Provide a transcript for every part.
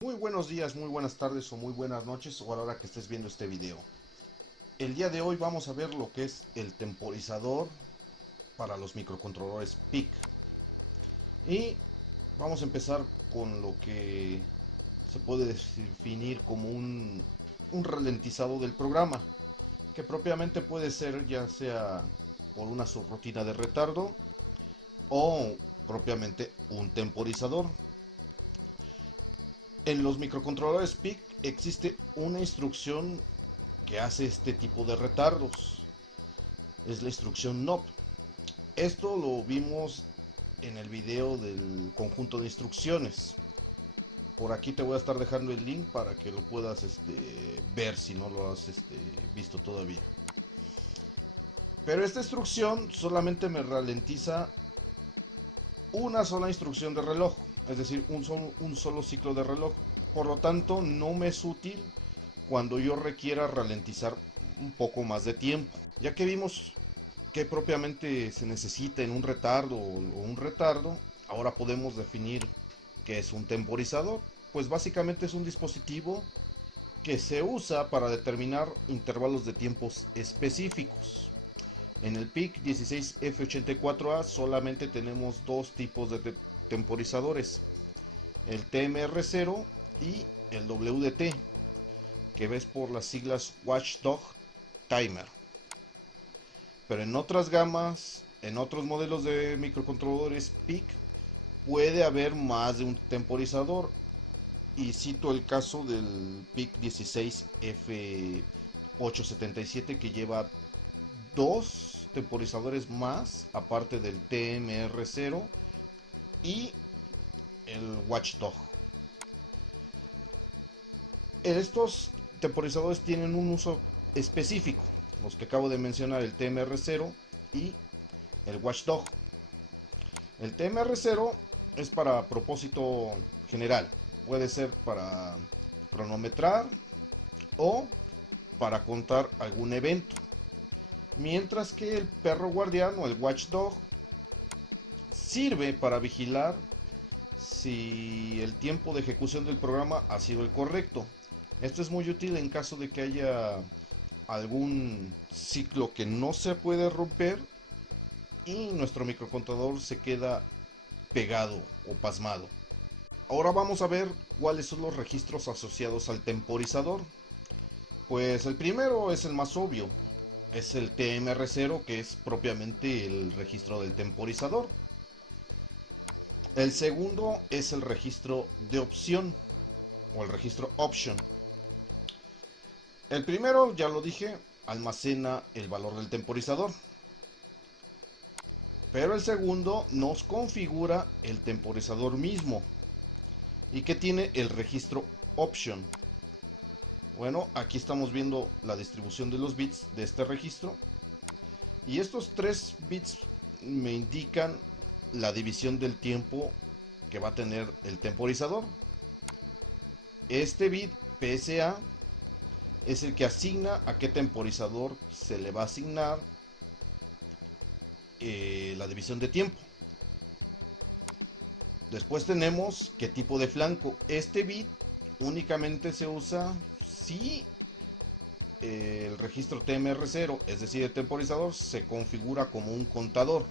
Muy buenos días, muy buenas tardes o muy buenas noches o a la hora que estés viendo este video. El día de hoy vamos a ver lo que es el temporizador para los microcontroladores PIC. Y vamos a empezar con lo que se puede definir como un ralentizado del programa, que propiamente puede ser ya sea por una subrutina de retardo o propiamente un temporizador. En los microcontroladores PIC existe una instrucción que hace este tipo de retardos. Es la instrucción NOP. Esto lo vimos en el video del conjunto de instrucciones. Por aquí te voy a estar dejando el link para que lo puedas ver si no lo has visto todavía. Pero esta instrucción solamente me ralentiza una sola instrucción de reloj, es decir, un solo ciclo de reloj. Por lo tanto, no me es útil cuando yo requiera ralentizar un poco más de tiempo. Ya que vimos que propiamente se necesita en un retardo o un retardo, ahora podemos definir qué es un temporizador. Pues básicamente es un dispositivo que se usa para determinar intervalos de tiempos específicos. En el PIC 16F84A solamente tenemos dos tipos de temporizadores, el TMR0 y el WDT, que ves por las siglas Watchdog Timer. Pero en otras gamas, en otros modelos de microcontroladores PIC, puede haber más de un temporizador. Y cito el caso del PIC 16F877, que lleva dos temporizadores más, aparte del TMR0 y el Watchdog. Estos temporizadores tienen un uso específico, los que acabo de mencionar, el TMR0 y el Watchdog. El TMR0 es para propósito general, puede ser para cronometrar o para contar algún evento, mientras que el perro guardián o el Watchdog sirve para vigilar si el tiempo de ejecución del programa ha sido el correcto. Esto es muy útil en caso de que haya algún ciclo que no se puede romper y nuestro microcontrolador se queda pegado o pasmado. Ahora vamos a ver cuáles son los registros asociados al temporizador. Pues el primero es el más obvio, es el TMR0, que es propiamente el registro del temporizador. El segundo es el registro de opción o el registro option. El primero, ya lo dije, almacena el valor del temporizador. Pero el segundo nos configura el temporizador mismo y que tiene el registro option. Bueno, aquí estamos viendo la distribución de los bits de este registro y estos 3 bits me indican la división del tiempo que va a tener el temporizador. Este bit PSA es el que asigna a qué temporizador se le va a asignar la división de tiempo. Después tenemos qué tipo de flanco. Este bit únicamente se usa si el registro TMR0, es decir, el temporizador, se configura como un contador.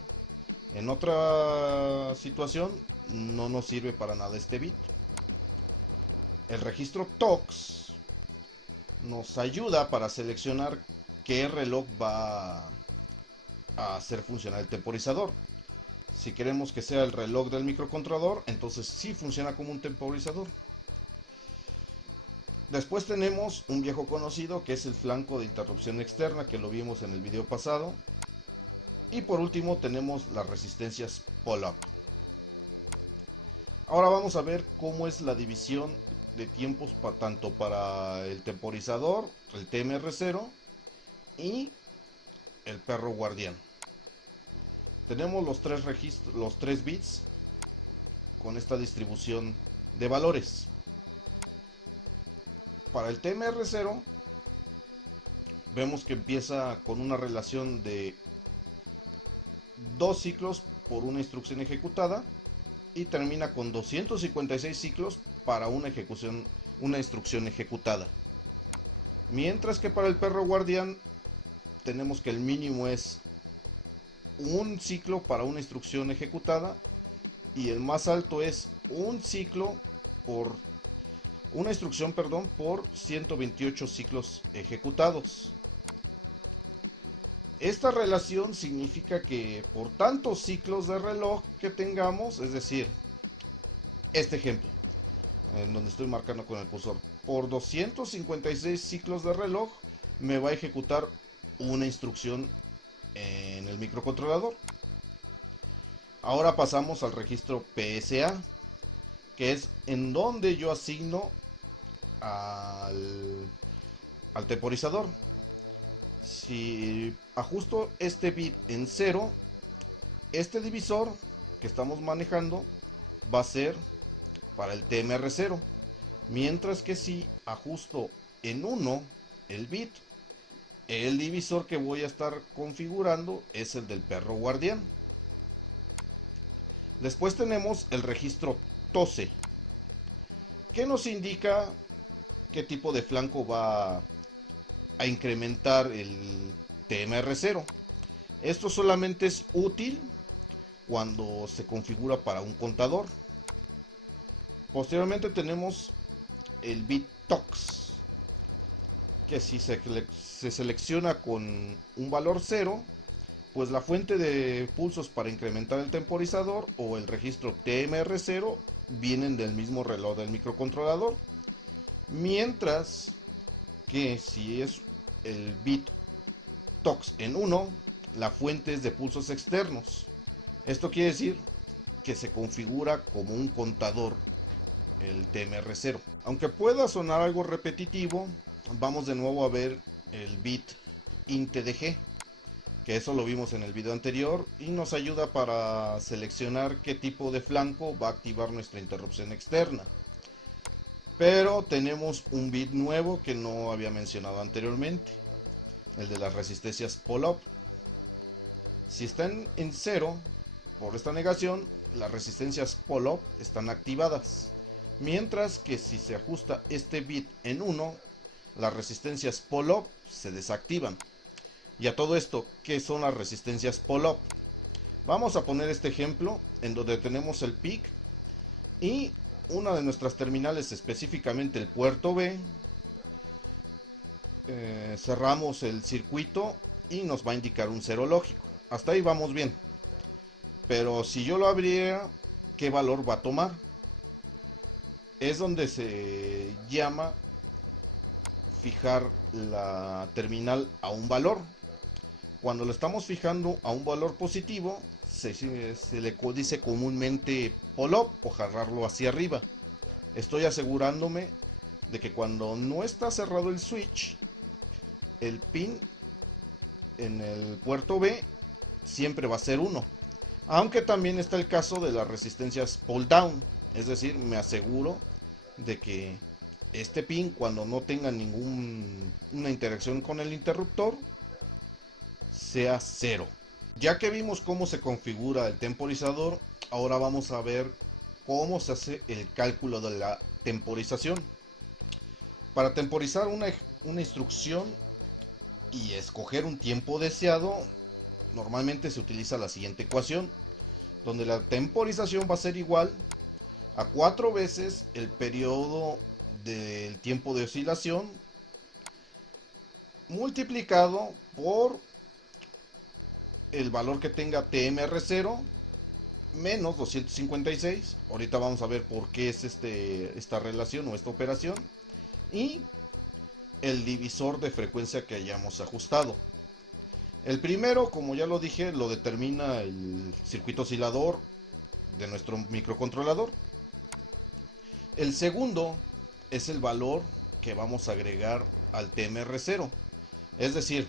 En otra situación no nos sirve para nada este bit. El registro TOX nos ayuda para seleccionar qué reloj va a hacer funcionar el temporizador. Si queremos que sea el reloj del microcontrolador, entonces sí funciona como un temporizador. Después tenemos un viejo conocido que es el flanco de interrupción externa, que lo vimos en el video pasado. Y por último tenemos las resistencias pull-up. Ahora vamos a ver cómo es la división de tiempos tanto para el temporizador, el TMR0 y el perro guardián. Tenemos los tres bits con esta distribución de valores. Para el TMR0 vemos que empieza con una relación de 2 ciclos por una instrucción ejecutada y termina con 256 ciclos para una instrucción ejecutada. Mientras que para el perro guardián tenemos que el mínimo es un ciclo para una instrucción ejecutada y el más alto es un ciclo por una instrucción, perdón, por 128 ciclos ejecutados. Esta relación significa que por tantos ciclos de reloj que tengamos, es decir, este ejemplo, en donde estoy marcando con el cursor, por 256 ciclos de reloj me va a ejecutar una instrucción en el microcontrolador. Ahora pasamos al registro PSA, que es en donde yo asigno al temporizador. Si ajusto este bit en 0, este divisor que estamos manejando va a ser para el TMR0. Mientras que si ajusto en 1 el bit, el divisor que voy a estar configurando es el del perro guardián. Después tenemos el registro TOSE, que nos indica qué tipo de flanco va a incrementar el TMR0. Esto solamente es útil cuando se configura para un contador. Posteriormente tenemos el bit TOX, que si se selecciona con un valor 0, pues la fuente de pulsos para incrementar el temporizador o el registro TMR0 vienen del mismo reloj del microcontrolador. Mientras que si es el bit TOX en 1, la fuente es de pulsos externos. Esto quiere decir que se configura como un contador el TMR0. Aunque pueda sonar algo repetitivo, vamos de nuevo a ver el bit INTDG, que eso lo vimos en el video anterior y nos ayuda para seleccionar qué tipo de flanco va a activar nuestra interrupción externa. Pero tenemos un bit nuevo que no había mencionado anteriormente, el de las resistencias pull-up. Si están en 0, por esta negación, las resistencias pull-up están activadas. Mientras que si se ajusta este bit en 1, las resistencias pull-up se desactivan. Y a todo esto, ¿qué son las resistencias pull-up? Vamos a poner este ejemplo en donde tenemos el PIC y una de nuestras terminales, específicamente el puerto B. Cerramos el circuito y nos va a indicar un cero lógico. Hasta ahí vamos bien. Pero si yo lo abriera, ¿qué valor va a tomar? Es donde se llama fijar la terminal a un valor. Cuando lo estamos fijando a un valor positivo, se le dice comúnmente pull-up o jalarlo hacia arriba. Estoy asegurándome de que cuando no está cerrado el switch, el pin en el puerto B siempre va a ser 1. Aunque también está el caso de las resistencias pull down. Es decir, me aseguro de que este pin, cuando no tenga ninguna interacción con el interruptor, sea 0. Ya que vimos cómo se configura el temporizador, ahora vamos a ver cómo se hace el cálculo de la temporización. Para temporizar una instrucción y escoger un tiempo deseado, normalmente se utiliza la siguiente ecuación, donde la temporización va a ser igual a 4 veces el periodo del tiempo de oscilación multiplicado por el valor que tenga TMR0 menos 256. Ahorita vamos a ver por qué es esta relación o esta operación. Y el divisor de frecuencia que hayamos ajustado. El primero, como ya lo dije, lo determina el circuito oscilador de nuestro microcontrolador. El segundo es el valor que vamos a agregar al TMR0. Es decir,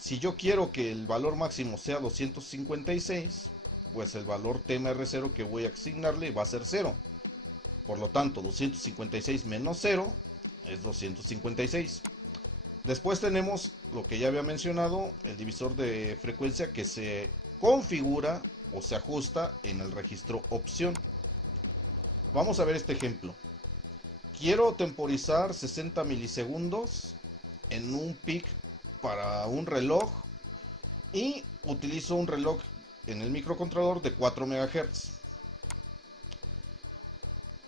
Si yo quiero que el valor máximo sea 256, pues el valor TMR0 que voy a asignarle va a ser 0. Por lo tanto, 256 menos 0 es 256. Después tenemos lo que ya había mencionado, el divisor de frecuencia que se configura o se ajusta en el registro opción. Vamos a ver este ejemplo. Quiero temporizar 60 milisegundos en un pic para un reloj y utilizo un reloj en el microcontrolador de 4 MHz.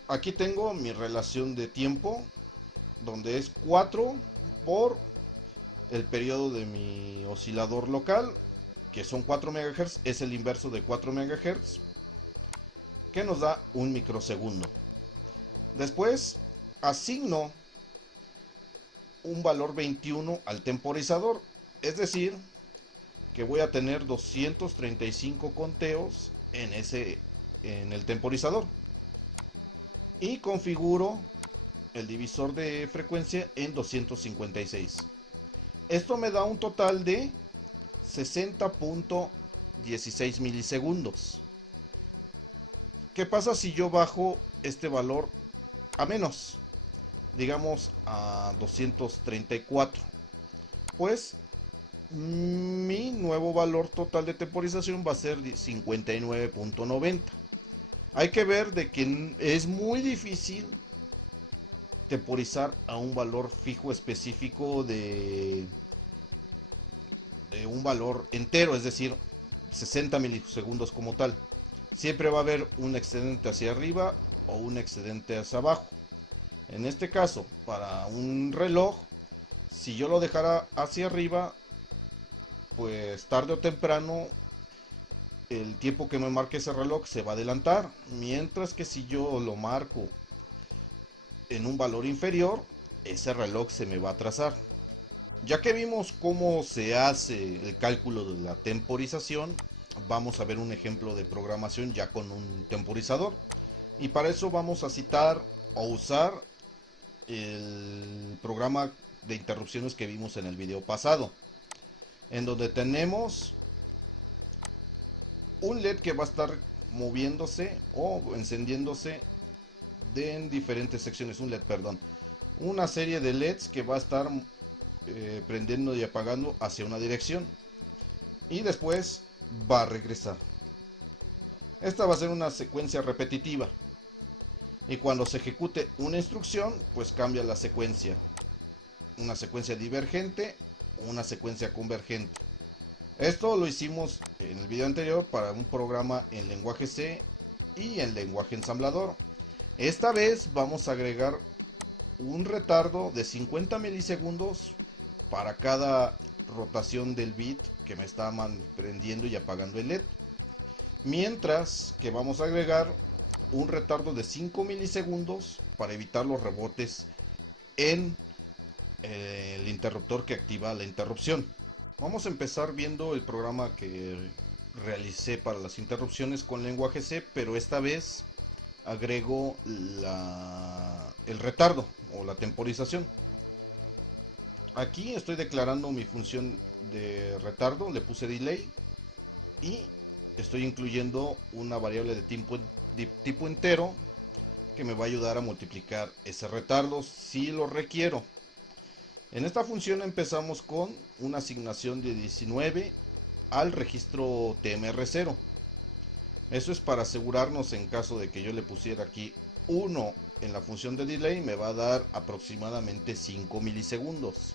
Aquí tengo mi relación de tiempo, donde es 4 por el periodo de mi oscilador local, que son 4 MHz, es el inverso de 4 MHz, que nos da un microsegundo. Después asigno un valor 21 al temporizador, es decir, que voy a tener 235 conteos en el temporizador, y configuro el divisor de frecuencia en 256. Esto me da un total de 60.16 milisegundos. ¿Qué pasa si yo bajo este valor a menos? Digamos a 234. Pues mi nuevo valor total de temporización va a ser 59.90. Hay que ver de que es muy difícil temporizar a un valor fijo específico de un valor entero, es decir, 60 milisegundos como tal. Siempre va a haber un excedente hacia arriba o un excedente hacia abajo. En este caso, para un reloj, si yo lo dejara hacia arriba, pues tarde o temprano el tiempo que me marque ese reloj se va a adelantar. Mientras que si yo lo marco en un valor inferior, ese reloj se me va a atrasar. Ya que vimos cómo se hace el cálculo de la temporización, vamos a ver un ejemplo de programación ya con un temporizador. Y para eso vamos a citar o usar el programa de interrupciones que vimos en el video pasado, en donde tenemos un LED que va a estar moviéndose o encendiéndose en diferentes secciones, un LED, perdón, una serie de LEDs que va a estar prendiendo y apagando hacia una dirección y después va a regresar. Esta va a ser una secuencia repetitiva y cuando se ejecute una instrucción pues cambia la secuencia, una secuencia divergente, una secuencia convergente. Esto lo hicimos en el video anterior para un programa en lenguaje C y en lenguaje ensamblador. Esta vez vamos a agregar un retardo de 50 milisegundos para cada rotación del bit que me está prendiendo y apagando el LED. Mientras que vamos a agregar un retardo de 5 milisegundos para evitar los rebotes en el interruptor que activa la interrupción. Vamos a empezar viendo el programa que realicé para las interrupciones con lenguaje C, pero esta vez agrego el retardo o la temporización. Aquí estoy declarando mi función de retardo, le puse delay y estoy incluyendo una variable de tipo entero que me va a ayudar a multiplicar ese retardo si lo requiero. En esta función empezamos con una asignación de 19 al registro TMR0. Eso es para asegurarnos en caso de que yo le pusiera aquí 1 en la función de delay, me va a dar aproximadamente 5 milisegundos.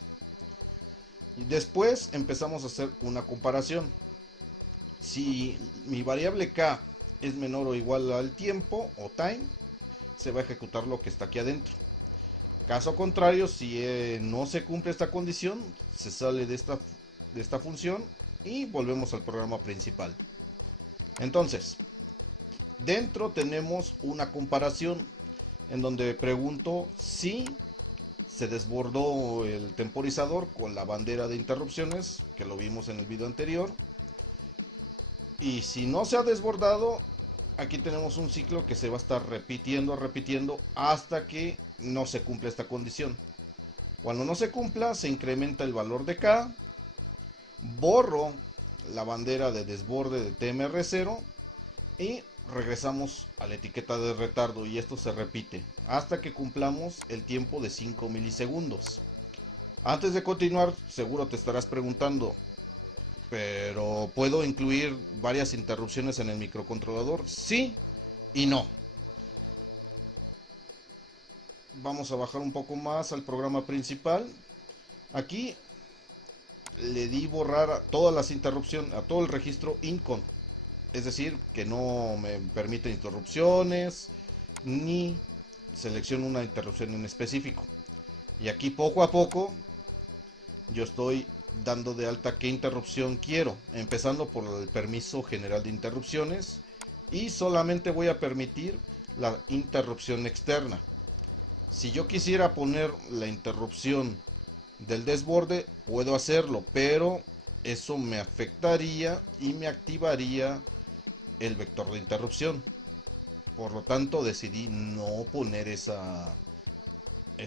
Y después empezamos a hacer una comparación. Si mi variable k es menor o igual al tiempo o time, se va a ejecutar lo que está aquí adentro. Caso contrario, si no se cumple esta condición, se sale de esta función y volvemos al programa principal. Entonces, dentro tenemos una comparación en donde pregunto si se desbordó el temporizador con la bandera de interrupciones, que lo vimos en el video anterior. Y si no se ha desbordado, aquí tenemos un ciclo que se va a estar repitiendo hasta que no se cumpla esta condición. Cuando no se cumpla, se incrementa el valor de K Borro la bandera de desborde de TMR0 y regresamos a la etiqueta de retardo, y esto se repite hasta que cumplamos el tiempo de 5 milisegundos. Antes de continuar, seguro te estarás preguntando, pero ¿puedo incluir varias interrupciones en el microcontrolador? Sí y no. Vamos a bajar un poco más al programa principal. Aquí le di borrar a todas las interrupciones, a todo el registro incon. Es decir, que no me permite interrupciones, ni selecciono una interrupción en específico. Y aquí poco a poco yo estoy dando de alta qué interrupción quiero, empezando por el permiso general de interrupciones, y solamente voy a permitir la interrupción externa. Si yo quisiera poner la interrupción del desborde, puedo hacerlo, pero eso me afectaría y me activaría el vector de interrupción. Por lo tanto, decidí no poner esa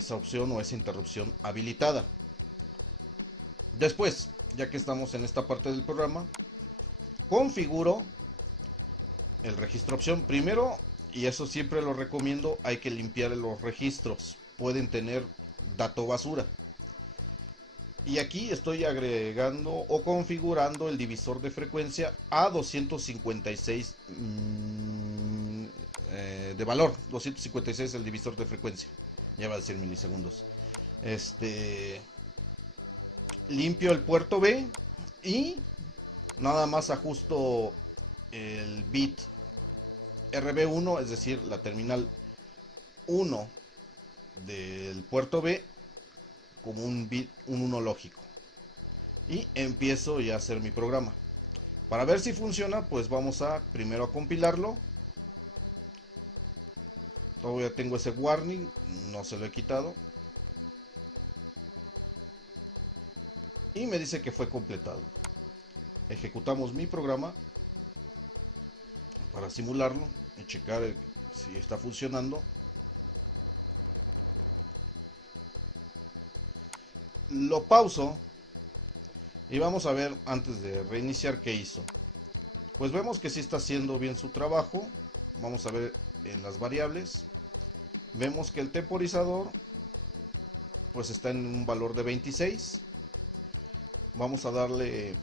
opción o esa interrupción habilitada. Después, ya que estamos en esta parte del programa, configuro el registro opción. Primero, y eso siempre lo recomiendo, hay que limpiar los registros. Pueden tener dato basura. Y aquí estoy agregando o configurando el divisor de frecuencia a 256 de valor. 256 es el divisor de frecuencia. Ya va a decir milisegundos. Limpio el puerto B y nada más ajusto el bit RB1, es decir, la terminal 1 del puerto B, como un bit, un 1 lógico. Y empiezo ya a hacer mi programa. Para ver si funciona, pues vamos a primero a compilarlo. Todavía tengo ese warning, no se lo he quitado. Y me dice que fue completado. Ejecutamos mi programa para simularlo y checar si está funcionando. Lo pauso y vamos a ver antes de reiniciar qué hizo. Pues vemos que sí está haciendo bien su trabajo. Vamos a ver en las variables. Vemos que el temporizador pues está en un valor de 26. Vamos a darle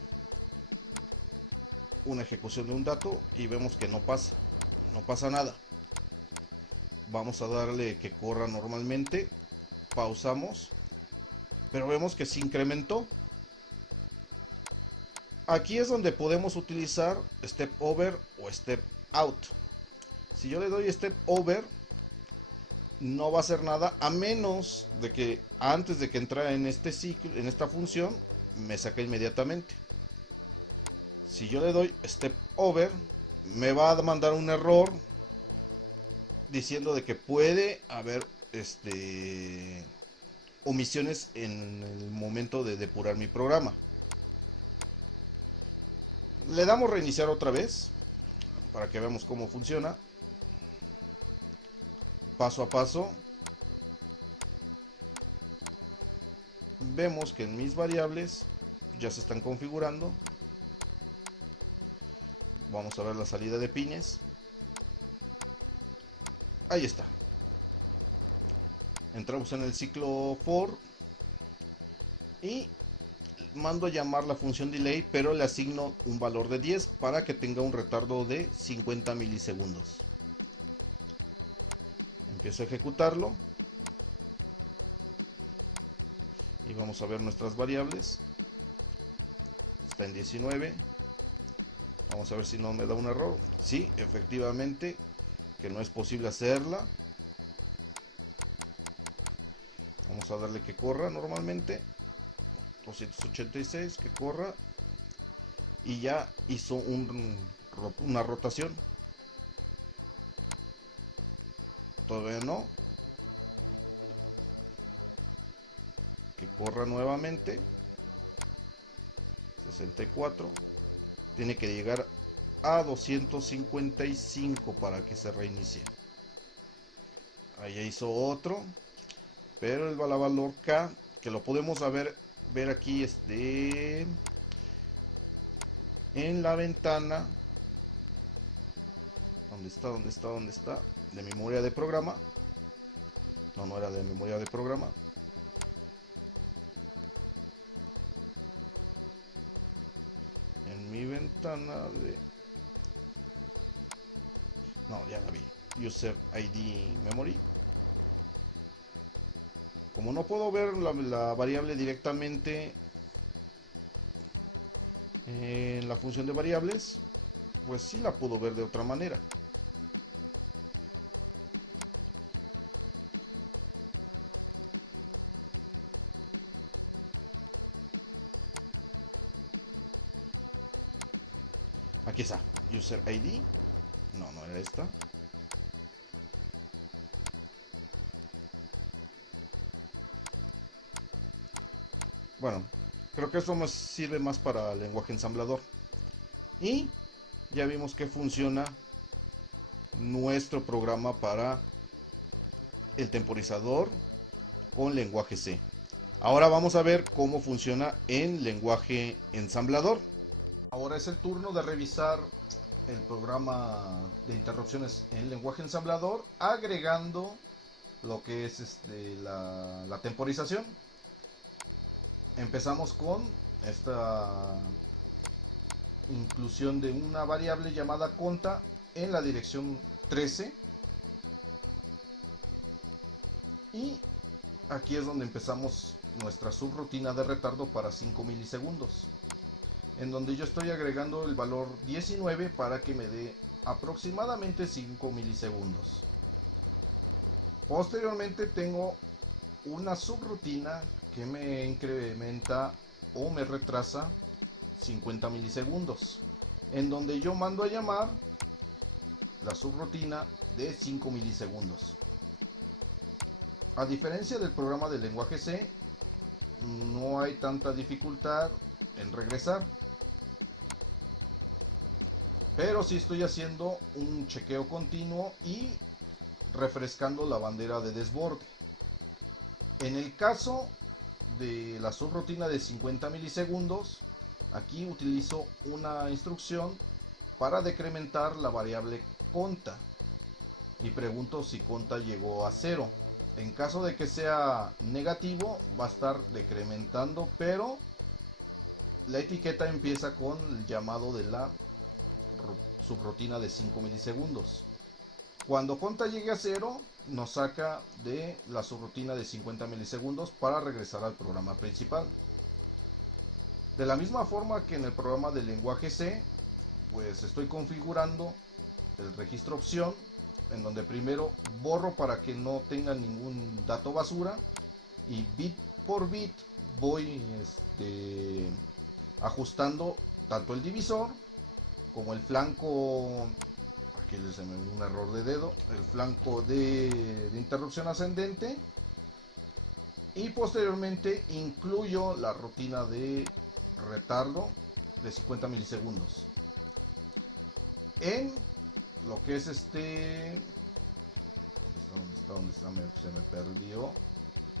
una ejecución de un dato y vemos que no pasa nada. Vamos a darle que corra normalmente, pausamos, pero vemos que se incrementó. Aquí es donde podemos utilizar step over o step out. Si yo le doy step over, no va a hacer nada a menos de que antes de que entrara en este ciclo, en esta función, me saque inmediatamente. Si yo le doy step over, me va a mandar un error diciendo de que puede haber omisiones en el momento de depurar mi programa. Le damos reiniciar otra vez para que veamos cómo funciona. Paso a paso. Vemos que en mis variables ya se están configurando. Vamos a ver la salida de pines. Ahí está. Entramos en el ciclo for y mando a llamar la función delay, pero le asigno un valor de 10 para que tenga un retardo de 50 milisegundos. Empiezo a ejecutarlo y vamos a ver nuestras variables. Está en 19. Vamos a ver si no me da un error. Sí, efectivamente, que no es posible hacerla. Vamos a darle que corra normalmente. 286, que corra. Y ya hizo una rotación. Todavía no. Que corra nuevamente. 64. Tiene que llegar a 255 para que se reinicie. Ahí hizo otro. Pero el valor K, que lo podemos ver aquí, en la ventana, ¿dónde está? De memoria de programa. No, no era de memoria de programa. En mi ventana de... No, ya la vi. User ID Memory. Como no puedo ver la variable directamente en la función de variables, pues sí la puedo ver de otra manera. Aquí está. User ID. No, no era esta. Bueno, creo que esto me sirve más para lenguaje ensamblador. Y ya vimos que funciona nuestro programa para el temporizador con lenguaje C. Ahora vamos a ver cómo funciona en lenguaje ensamblador. Ahora es el turno de revisar el programa de interrupciones en lenguaje ensamblador, agregando lo que es la temporización. Empezamos con esta inclusión de una variable llamada conta en la dirección 13, y aquí es donde empezamos nuestra subrutina de retardo para 5 milisegundos, en donde yo estoy agregando el valor 19 para que me dé aproximadamente 5 milisegundos. Posteriormente tengo una subrutina que me incrementa o me retrasa 50 milisegundos, en donde yo mando a llamar la subrutina de 5 milisegundos. A diferencia del programa de lenguaje C, no hay tanta dificultad en regresar, pero sí estoy haciendo un chequeo continuo y refrescando la bandera de desborde. En el caso de la subrutina de 50 milisegundos, aquí utilizo una instrucción para decrementar la variable conta y pregunto si conta llegó a 0. En caso de que sea negativo, va a estar decrementando, pero la etiqueta empieza con el llamado de la subrutina de 5 milisegundos. Cuando conta llegue a 0, nos saca de la subrutina de 50 milisegundos para regresar al programa principal. De la misma forma que en el programa del lenguaje C, pues estoy configurando el registro opción, en donde primero borro para que no tenga ningún dato basura, y bit por bit voy ajustando tanto el divisor como el flanco. Aquí se me dio un error de dedo. El flanco de interrupción ascendente, y posteriormente incluyo la rutina de retardo de 50 milisegundos en lo que es ¿dónde está? Se me perdió.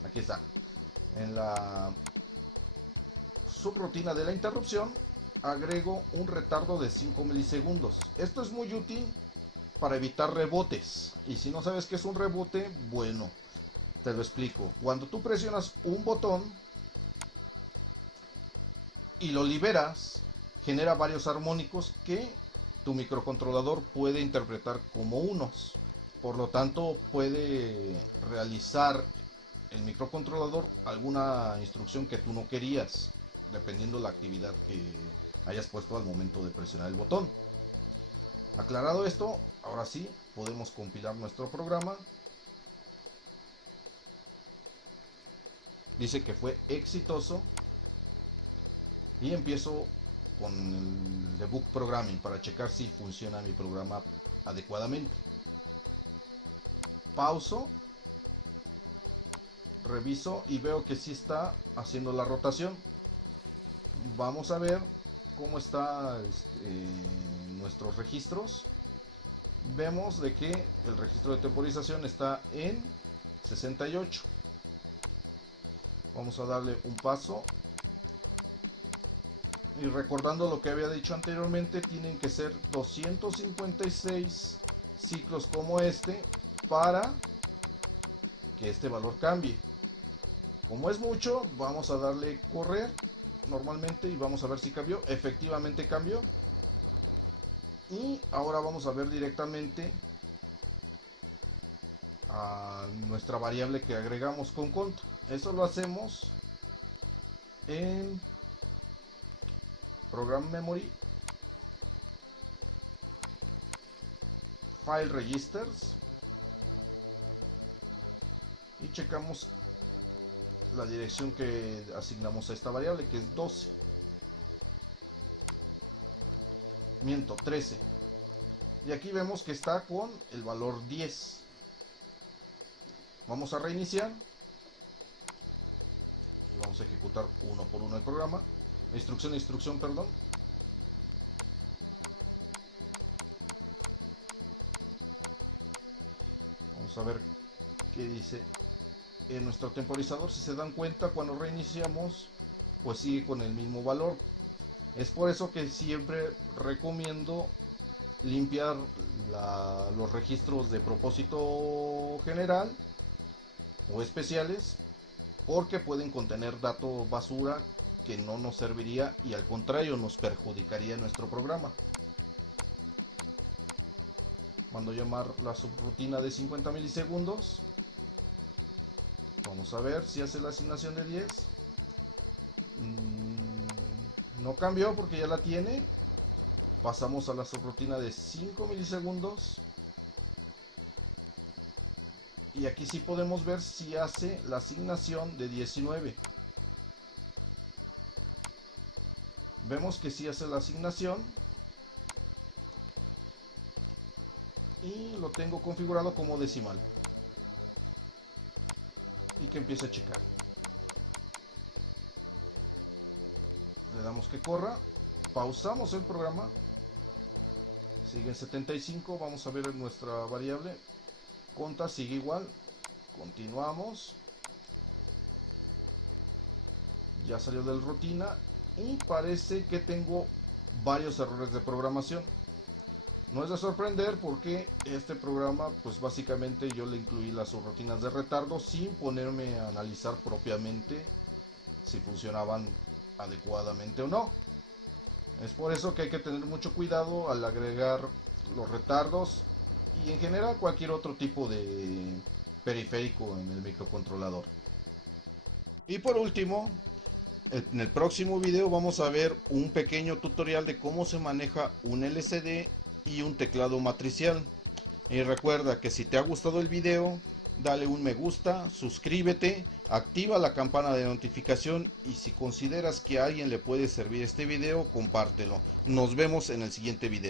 Aquí está. En la subrutina de la interrupción agrego un retardo de 5 milisegundos. Esto es muy útil para evitar rebotes. Y si no sabes qué es un rebote, bueno, te lo explico. Cuando tú presionas un botón y lo liberas, genera varios armónicos que tu microcontrolador puede interpretar como unos. Por lo tanto, puede realizar el microcontrolador alguna instrucción que tú no querías, dependiendo la actividad que hayas puesto al momento de presionar el botón. Aclarado esto, ahora sí podemos compilar nuestro programa. Dice que fue exitoso y empiezo con el debug programming para checar si funciona mi programa adecuadamente. Pauso, reviso y veo que sí está haciendo la rotación. Vamos a ver cómo está nuestros registros. Vemos de que el registro de temporización está en 68. Vamos a darle un paso Y recordando lo que había dicho anteriormente, tienen que ser 256 ciclos como este para que este valor cambie. Como es mucho, vamos a darle correr normalmente y vamos a ver si cambió. Efectivamente cambió. Y ahora vamos a ver directamente a nuestra variable que agregamos con conto. Eso lo hacemos en Program Memory, File Registers, y checamos la dirección que asignamos a esta variable, que es 12. Miento, 13. Y aquí vemos que está con el valor 10. Vamos a reiniciar y vamos a ejecutar uno por uno el programa. Instrucción, perdón. Vamos a ver qué dice en nuestro temporizador. Si se dan cuenta, cuando reiniciamos, pues sigue con el mismo valor. Es por eso que siempre recomiendo limpiar los registros de propósito general o especiales, porque pueden contener datos basura que no nos serviría y al contrario nos perjudicaría nuestro programa. Mando llamar la subrutina de 50 milisegundos. Vamos a ver si hace la asignación de 10. No cambió porque ya la tiene. Pasamos a la subrutina de 5 milisegundos. Y aquí sí podemos ver si hace la asignación de 19. Vemos que sí hace la asignación. Y lo tengo configurado como decimal. Y que empiece a checar. Le damos que corra. Pausamos el programa. Sigue en 75. Vamos a ver nuestra variable. Conta sigue igual. Continuamos. Ya salió del rutina. Y parece que tengo varios errores de programación. No es de sorprender porque este programa, pues básicamente yo le incluí las subrutinas de retardo sin ponerme a analizar propiamente si funcionaban adecuadamente o no. Es por eso que hay que tener mucho cuidado al agregar los retardos y en general cualquier otro tipo de periférico en el microcontrolador. Y por último, en el próximo video vamos a ver un pequeño tutorial de cómo se maneja un LCD y un teclado matricial. Y recuerda que si te ha gustado el video, dale un me gusta, suscríbete, activa la campana de notificación y si consideras que a alguien le puede servir este video, compártelo. Nos vemos en el siguiente video.